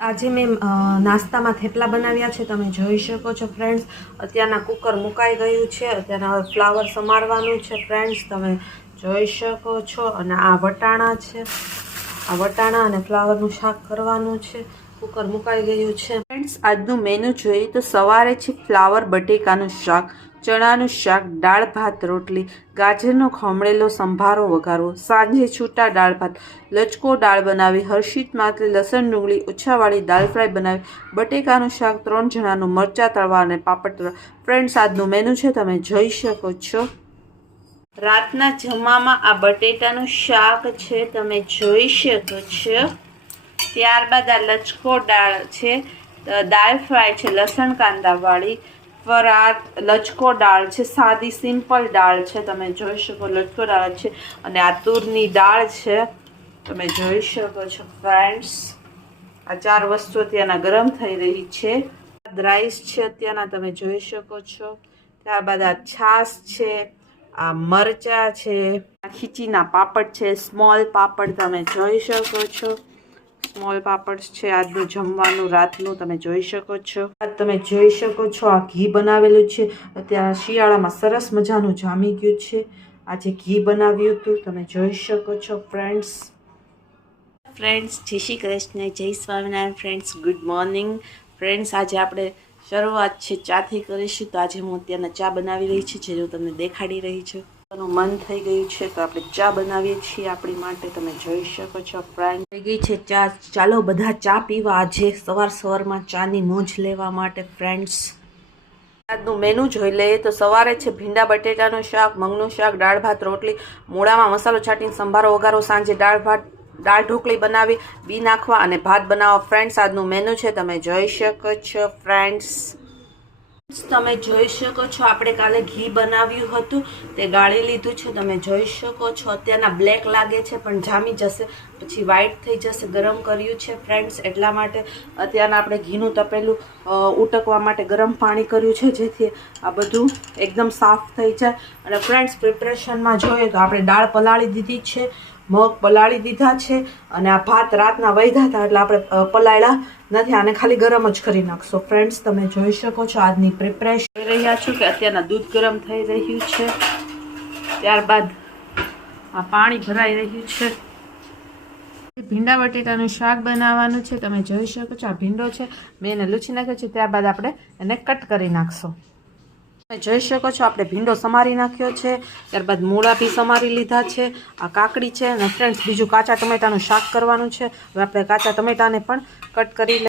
આજે મેં નાસ્તામાં થેપલા બનાવ્યા છે, તમે જોઈ શકો છો ફ્રેન્ડ્સ. અત્યારના કુકર મુકાઈ ગયું છે, અત્યારના હવે ફ્લાવર સમારવાનું છે ફ્રેન્ડ્સ, તમે જોઈ શકો છો. અને આ વટાણા છે, આ વટાણા અને ફ્લાવરનું શાક કરવાનું છે. કુકર મુકાઈ ગયું છે ફ્રેન્ડ્સ. આજનું મેનુ જોઈએ તો સવારે છે ફ્લાવર બટેકાનું શાક, ચણાનું શાક, દાળ ભાત રોટલી, ગાજરનો ખમણેલો સંભારો વઘારવો. સાંજે છૂટા દાળ ભાત, લચકો દાળ બનાવી, હર્ષિત માટલી લસણ ડુંગળી ઓછાવાળી દાળ ફ્રાય બનાવી, બટેકાનું શાક, 3 જણાનું મરચાં તળવા અને પાપડ તળવા. ફ્રેન્ડ્સ આજનું મેનુ છે, તમે જોઈ શકો છો. રાતના જમવામાં આ બટેટાનું શાક છે, તમે જોઈ શકો છો. ત્યારબાદ આ લચકો દાળ છે, દાળ ફ્રાય છે લસણ કાંદાવાળી. ફરાત લચકો દાળ છે, સાદી સિમ્પલ દાળ છે, તમે જોઈ શકો. લચકો દાળ છે અને આ તુરની દાળ છે, તમે જોઈ શકો છો ફ્રેન્ડ્સ. આ 4 વસ્તુ અત્યારના ગરમ થઈ રહી છે. રાઈસ છે અત્યારના, તમે જોઈ શકો છો. ત્યારબાદ આ છાશ છે, આ મરચા છે, આ ખીચીના પાપડ છે, સ્મોલ પાપડ, તમે જોઈ શકો છો. સ્મોલ પાપડ છે આજનું જમવાનું રાતનું, તમે જોઈ શકો છો. તમે જોઈ શકો છો આ ઘી બનાવેલું છે. અત્યારે શિયાળામાં સરસ મજાનું જામી ગયું છે. આજે ઘી બનાવ્યું હતું, તમે જોઈ શકો છો ફ્રેન્ડ્સ. જય શ્રી કૃષ્ણ, જય Swaminarayan friends. Good morning friends. આજે આપણે શરૂઆત છે ચાથી કરીશું. તો આજે હું અત્યારના ચા બનાવી રહી છું, જે હું તમને દેખાડી રહી છું. મન થઈ ગયું છે તો આપણે ચા બનાવીએ છીએ આપણી માટે, તમે જોઈ શકો છો ફ્રેન્ડ. થઈ ગઈ છે ચા, ચાલો બધા ચા પીવા. આજે સવારમાં ચાની મોજ લેવા માટે ફ્રેન્ડ્સ. આજનું મેનુ જોઈ લઈએ તો સવારે છે ભીંડા બટેટાનું શાક, મગનું શાક, દાળ ભાત રોટલી, મૂળામાં મસાલો છાંટીને સંભારો વઘારો. સાંજે દાળ ઢોકળી બનાવી, બી નાખવા અને ભાત બનાવવા. ફ્રેન્ડ્સ આજનું મેનુ છે, તમે જોઈ શકો છો ફ્રેન્ડ્સ. તમે જોઈ શકો છો આપણે કાલે ઘી બનાવ્યું હતું, તે ગાળી લીધું છે, તમે જોઈ શકો છો. અત્યારના બ્લેક લાગે છે પણ જામી જશે, પછી વ્હાઈટ થઈ જશે. ગરમ કર્યું છે ફ્રેન્ડ્સ, એટલા માટે અત્યારના આપણે ઘીનું તપેલું ઉટકવા માટે ગરમ પાણી કર્યું છે, જેથી આ બધું એકદમ સાફ થઈ જાય. અને ફ્રેન્ડ્સ પ્રિપરેશનમાં જોઈએ તો આપણે દાળ પલાળી દીધી છે, મગ પલાળી દીધા છે, અને આ ભાત રાતના વધ્યા હતા એટલે આપણે પલાળ્યા નથી, આને ખાલી ગરમ જ કરી નાખશો ફ્રેન્ડ્સ. તમે જોઈ શકો છો આજની પ્રિપરેશન કરી રહ્યા છો કે અત્યારના દૂધ ગરમ થઈ રહ્યું છે. ત્યારબાદ આ પાણી ભરાઈ રહ્યું છે. ભીંડા બટેટાનું શાક બનાવવાનું છે, તમે જોઈ શકો છો. આ ભીંડો છે, મેં એને લૂછી નાખ્યો છે. ત્યારબાદ આપણે એને કટ કરી નાખશો. તમે જોઈ શકો છો આપણે ભીંડો સમારી નાખ્યો છે. ત્યારબાદ મૂળા બી સમારી લીધા છે. આ કાકડી છે અને ફ્રેન્ડ્સ બીજું કાચા ટમેટાનું શાક કરવાનું છે. હવે આપણે કાચા ટમેટાને પણ કટ કરી